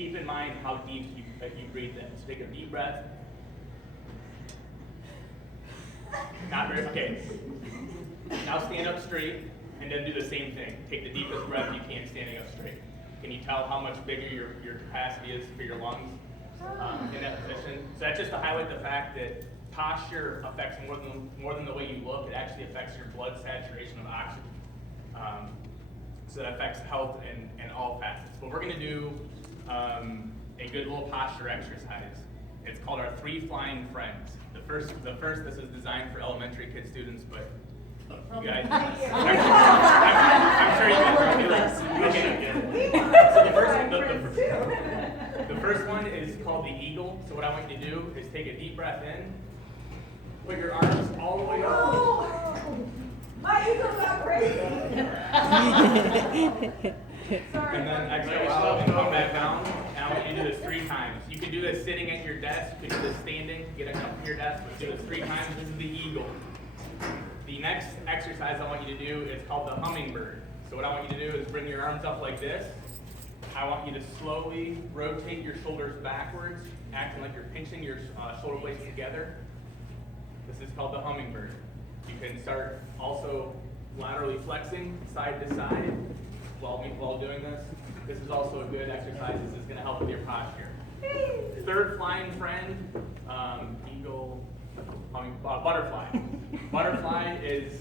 keep in mind how deep you breathe in. So take a deep breath. Not very, okay. Now stand up straight and then do the same thing. Take the deepest breath you can standing up straight. Can you tell how much bigger your capacity is for your lungs in that position? So that's just to highlight the fact that posture affects more than the way you look. It actually affects your blood saturation of oxygen. So that affects health in all facets. But we're going to do a good little posture exercise. It's called our 3 flying friends. The first, this is designed for elementary kid students, but you guys, I'm sure you guys will do this. Okay. So the first one is called the eagle. So what I want you to do is take a deep breath in, put your arms all the way up. Oh, my eagle's not crazy. And then exhale out and come back down. And I want you to do this 3 times. You can do this sitting at your desk. You can do this standing. Get up from your desk. But do this 3 times. This is the eagle. The next exercise I want you to do is called the hummingbird. So what I want you to do is bring your arms up like this. I want you to slowly rotate your shoulders backwards, acting like you're pinching your shoulder blades together. This is called the hummingbird. You can start also laterally flexing side to side while doing this. This is also a good exercise. This is going to help with your posture. Third flying friend, eagle, butterfly. Butterfly is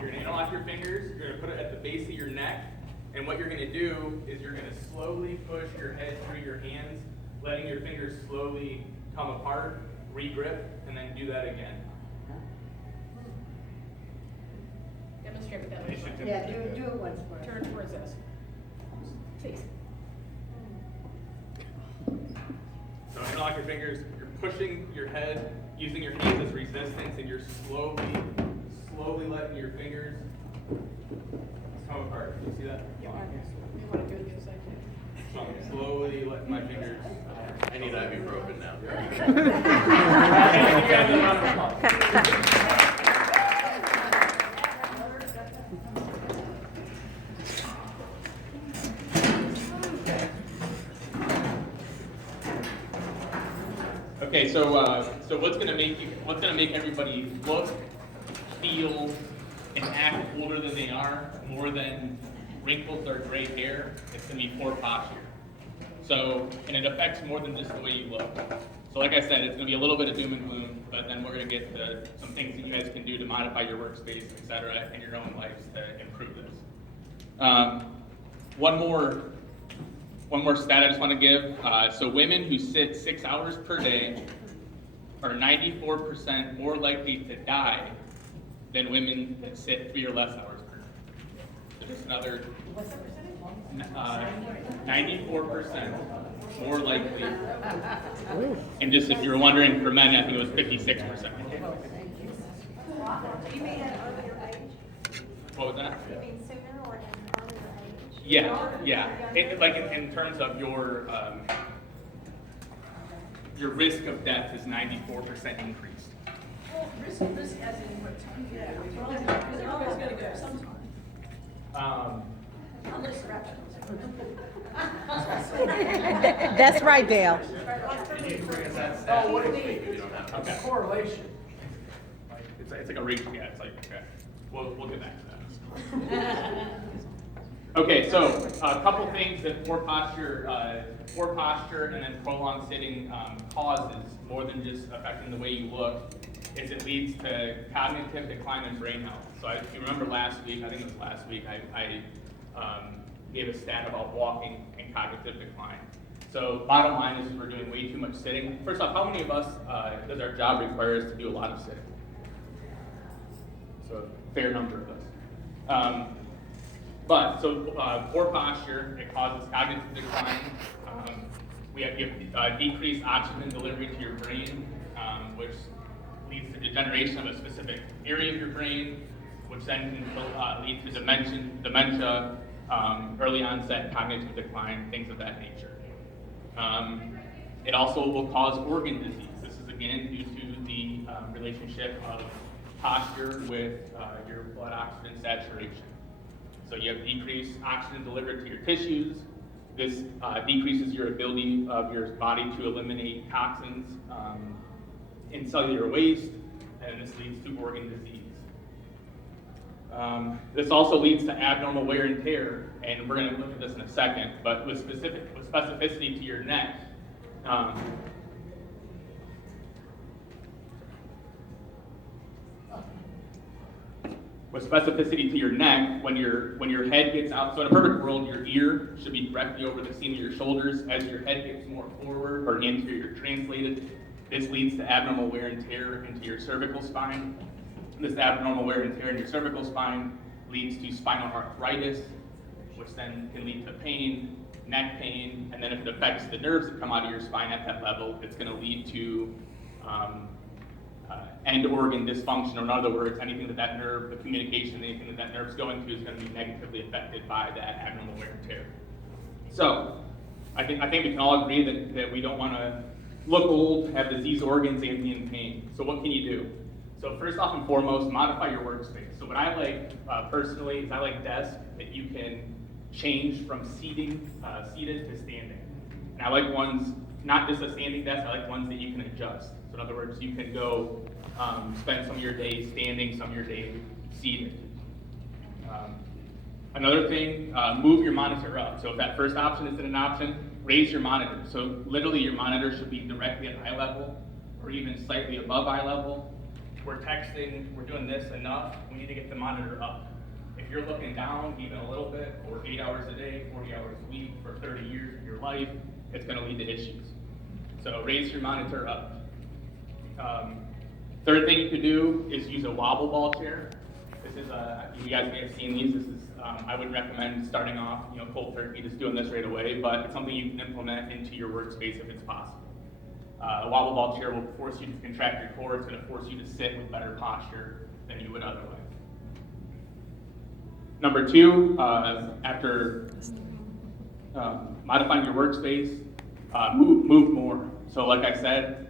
you're going to interlock your fingers. You're going to put it at the base of your neck. And what you're going to do is you're going to slowly push your head through your hands, letting your fingers slowly come apart, regrip, and then do that again. Demonstrate what that looks like. Yeah, do it once more. Turn towards us. Please. So interlock your fingers, you're pushing your head, using your hands as resistance, and you're slowly letting your fingers come apart. Can you see that? You want to do it the other side too? So I'm slowly letting my fingers. I need ibuprofen now. Okay, so what's gonna make everybody look, feel, and act older than they are, more than wrinkles or gray hair? It's gonna be poor posture. So, and it affects more than just the way you look. So like I said, it's gonna be a little bit of doom and gloom, but then we're gonna get to some things that you guys can do to modify your workspace, et cetera, in your own lives to improve this. One more stat I just want to give. So women who sit 6 hours per day are 94% more likely to die than women that sit 3 or less hours per day. So just another 94% more likely. And just if you were wondering, for men, I think it was 56%. You mean at earlier age? What was that? You mean sooner or at an earlier age? Yeah. Like in terms of your risk of death is 94% increased. Well, risk as in what time? Yeah. Because everybody's gonna go sometime. Unless rapid. That's right, Dale. Oh, what do you think if you don't have Okay. it? Correlation. It's like a ratio. Yeah, it's like okay. We'll get back to that. Okay, so a couple things that poor posture, and then prolonged sitting causes, more than just affecting the way you look, is it leads to cognitive decline and brain health. So if you remember last week, I think it was last week, I gave a stat about walking and cognitive decline. So bottom line is we're doing way too much sitting. First off, how many of us does our job require us to do a lot of sitting? So a fair number of us. Poor posture, it causes cognitive decline. We have decreased oxygen delivery to your brain, which leads to degeneration of a specific area of your brain, which then can lead to dementia, early onset cognitive decline, things of that nature. It also will cause organ disease. This is again due to the relationship of posture with your blood oxygen saturation. So you have decreased oxygen delivered to your tissues, This decreases your ability of your body to eliminate toxins in cellular waste, and this leads to organ disease. This also leads to abnormal wear and tear, and we're going to look at this in a second, but with specificity to your neck. With specificity to your neck, when your head gets out, so in a perfect world, your ear should be directly over the seam of your shoulders. As your head gets more forward or anterior translated, this leads to abnormal wear and tear into your cervical spine. This abnormal wear and tear in your cervical spine leads to spinal arthritis, which then can lead to pain, neck pain, and then if it affects the nerves that come out of your spine at that level, it's going to lead to end organ dysfunction, or in other words, anything that nerve, the communication, anything that nerve's going to is going to be negatively affected by that abnormal wear and tear. So, I think we can all agree that we don't want to look old, have diseased organs, and be in pain. So what can you do? So first off and foremost, modify your workspace. So what I like personally is I like desks that you can change from seated to standing. And I like ones, not just a standing desk, I like ones that you can adjust. So in other words, you can go spend some of your day standing, some of your day seated. Another thing, move your monitor up. So if that first option isn't an option, raise your monitor. So literally your monitor should be directly at eye level or even slightly above eye level. We're texting, we're doing this enough, we need to get the monitor up. If you're looking down even a little bit for 8 hours a day, 40 hours a week, for 30 years of your life, it's going to lead to issues. So raise your monitor up. Third thing you could do is use a wobble ball chair. This is you guys may have seen these. This is I would recommend starting off, cold turkey, just doing this right away. But it's something you can implement into your workspace if it's possible. A wobble ball chair will force you to contract your core. It's going to force you to sit with better posture than you would otherwise. Number two, after modifying your workspace, move more. So like I said,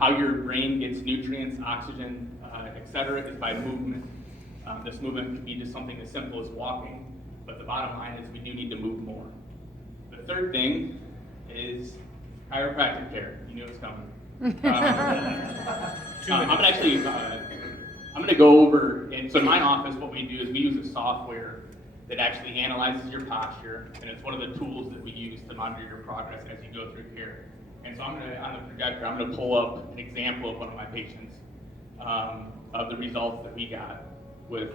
how your brain gets nutrients, oxygen, etc. is by movement. This movement could be just something as simple as walking, but the bottom line is we do need to move more. The third thing is chiropractic care. You knew it was coming. I'm going to go over, and so in my office what we do is we use a software that actually analyzes your posture, and it's one of the tools that we use to monitor your progress as you go through care. And so on the projector, I'm going to pull up an example of one of my patients of the results that we got with,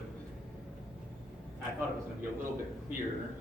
I thought it was going to be a little bit clearer.